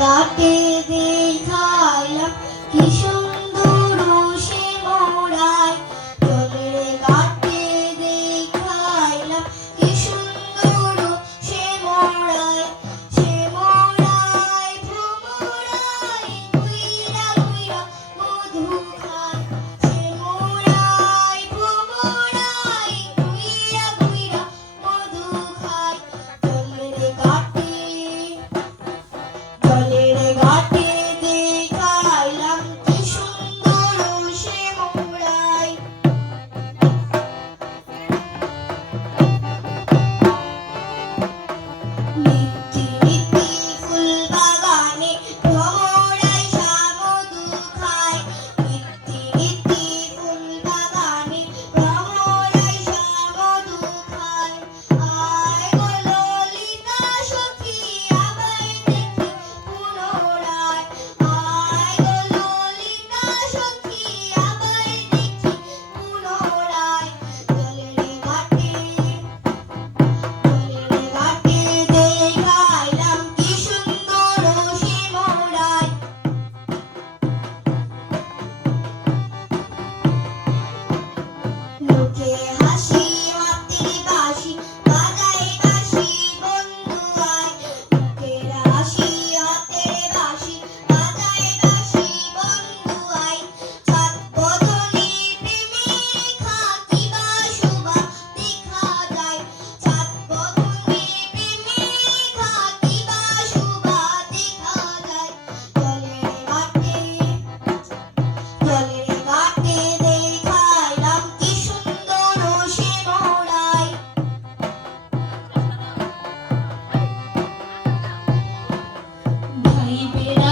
ঘাটে দেখাইলাম কি সুন্দর সে মোড়ায়, জলের ঘাটে দেখাইলাম কি সুন্দর সে মোড়ায়, সে মোড়ায় ভ্রমরায় ঘুইরা ঘুইরা মধু খায়, সে মোড়ায় ভ্রমরায় ঘুইরা ঘুইরা মধু খায়, জলের ঘাটে দেখাইলাম কি সুন্দর সে মোড়ায়। নিত্যি নিত্যি ফুল বাগানে ভ্রমরায় মধু খায়, নিত্যি নিত্যি ফুল বাগানে ভ্রমরায় মধু খায়। আয় গো ললিতা সখী আবার দেখি পুনরায়, আয় গো ললিতা সখী আবার দেখি পুনরায়, জলের ঘাটে দেখাইলাম কি সুন্দর সে মোড়ায়। মুখে হাসি হাতে বাঁশি বাজায় বাঁশি বন্ধু আয়, মুখের হাসি হাতে বাঁশি বাজায় বাঁশি বন্ধু আয়। সাত বদনে প্রেমের খাকি বাসুবা দেখা যায়, সাত বদনে প্রেমের খাকি বাসুবা দেখা যায়, জলের ঘাটে দেখাইলাম কি সুন্দর সে মোড়ায়। ভাই বেড়া